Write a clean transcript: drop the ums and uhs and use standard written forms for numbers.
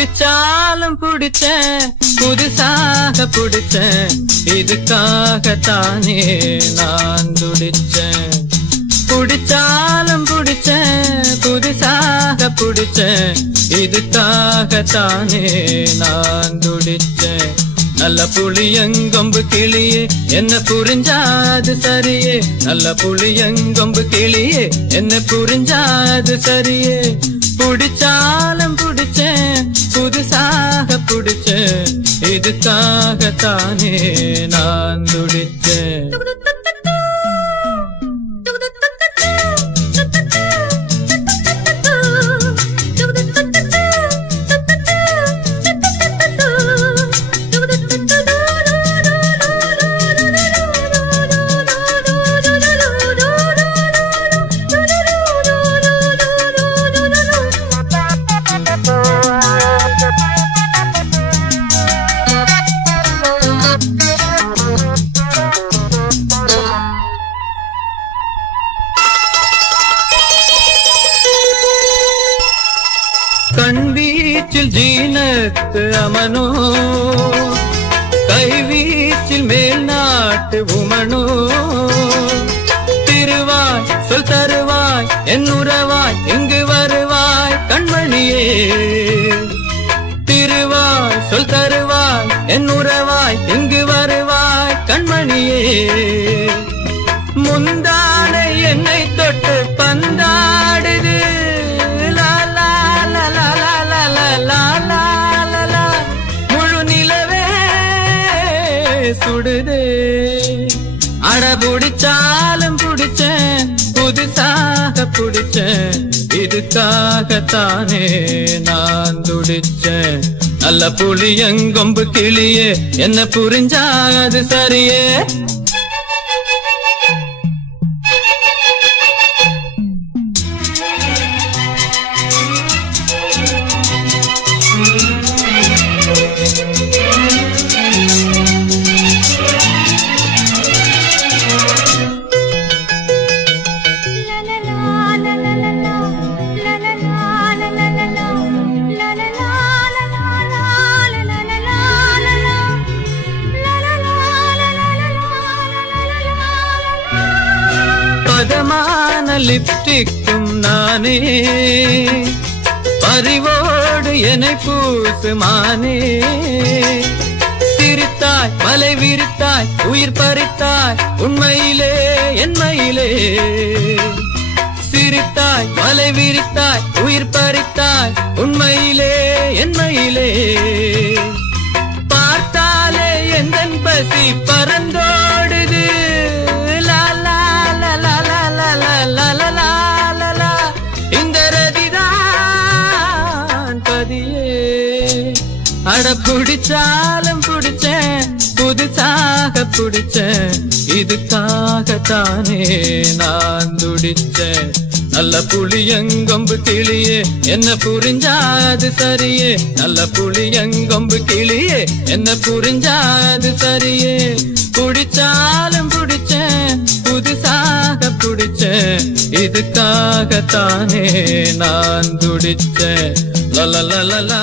புடிச்சாலும் புடிச்சேன் புதுசாக புடிச்சேன் இதுக்காகத்தானே நான் துடிச்சேன். புடிச்சாலும் புடிச்சேன் புதுசாக புடிச்சேன் இதுக்காகத்தானே நான் துடிச்சேன். நல்ல புளியங்கொம்பு கிளியே என்ன புரிஞ்சாது சரியே, நல்ல புளியங்கொம்பு கிளியே என்ன புரிஞ்சாது சரியே. புடிச்சாலும் புடிச்சேன் புதுசாக புடிச்சேன் இதுக்காகத்தானே நான் துடிச்சேன். கண் வீச்சில் ஜீனத்து அமனோ, கை வீச்சில் மேல் நாட்டு உமனோ. திருவாய் சொல் தருவாய் என் உறவாய் இங்கு வருவாய் கண்மணியே. திருவாய் சொல் தருவாய் என் உறவாய் இங்கு வருவாய் கண்மணியே. முந்தானை என்னை தொட்டு பந்தாடுது முழு நிலவே சுடுதே. அட புடிச்சாலும் புடிச்சேன் புதுசாக புடிச்சேன் இதுக்காகத்தானே நான் துடிச்சேன். நல்ல புளியங்கொம்பு கிளியே என்ன புரிஞ்சாது சரியே. பதமான லிப்டிக்கும் நானே, பறிவோடு என்னை பூசுமானே. சிரித்தாய் மலை விரித்தாய் உயிர் பறித்தாய் உண்மையிலே என்மையிலே. சிரித்தாய் மலை விரித்தாய் உயிர் பறித்தாய் உண்மையிலே என்மையிலே. பார்த்தாலே எந்தன் பசி பறந்தோடுது இந்த ரதிதான் பதியே. அட புடிச்சாலும் புடிச்சேன் புதுசாக புடிச்சேன் இதுக்காகத்தானே நான் துடிச்சேன். நல்ல புளியங்கொம்பு கிளியே என்ன புரிஞ்சாது சரியே, நல்ல புளியங்கொம்பு கிளியே என்ன புரிஞ்சாது சரியே. புடிச்சாலும் புடிச்சேன் புதுசாக புடிச்சேன் இதுக்காகத்தானே நான் துடிச்சேன். லலலலலா